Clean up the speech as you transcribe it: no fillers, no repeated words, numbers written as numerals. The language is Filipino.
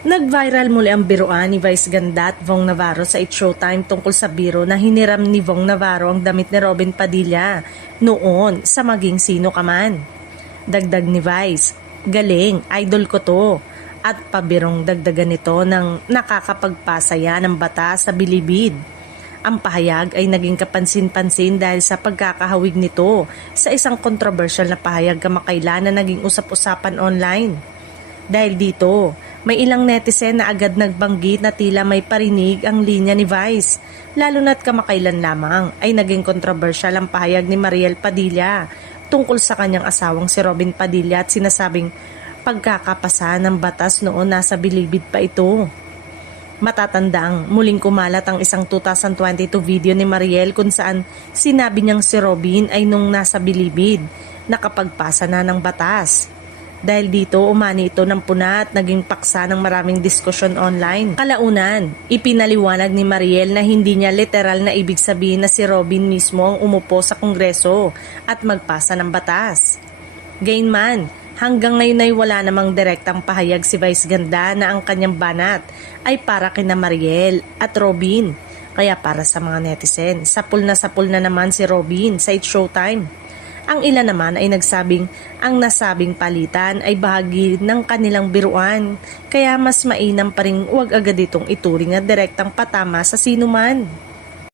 Nag-viral muli ang biruan ni Vice Ganda at Vong Navarro sa It's Showtime tungkol sa biro na hiniram ni Vong Navarro ang damit ni Robin Padilla noon sa Maging Sino Ka Man. Dagdag ni Vice, "Galing, idol ko to." At pabirong dagdagan nito ng nakakapagpasaya ng bata sa bilibid. Ang pahayag ay naging kapansin-pansin dahil sa pagkakahawig nito sa isang controversial na pahayag kamakailan na naging usap-usapan online. Dahil dito, may ilang netizen na agad nagbanggit na tila may parinig ang linya ni Vice, lalo na't kamakailan lamang ay naging controversial ang pahayag ni Mariel Padilla tungkol sa kanyang asawang si Robin Padilla at sinasabing pagkakapasa ng batas noon nasa bilibid pa ito. Matatandaang muling kumalat ang isang 2022 video ni Mariel kung saan sinabi niyang si Robin ay nung nasa bilibid, nakapagpasa na ng batas. Dahil dito, umani ito ng puna at naging paksa ng maraming diskusyon online. Kalaunan, ipinaliwanag ni Mariel na hindi niya literal na ibig sabihin na si Robin mismo ang umupo sa Kongreso at magpasa ng batas. Gayunman, hanggang ngayon ay wala namang direktang pahayag si Vice Ganda na ang kanyang banat ay para kina Mariel at Robin. Kaya para sa mga netizen, sapul na naman si Robin sa It's Showtime. Ang ilan naman ay nagsabing ang nasabing palitan ay bahagi ng kanilang biruan, kaya mas mainam pa rin huwag agad itong ituring na direktang patama sa sinuman.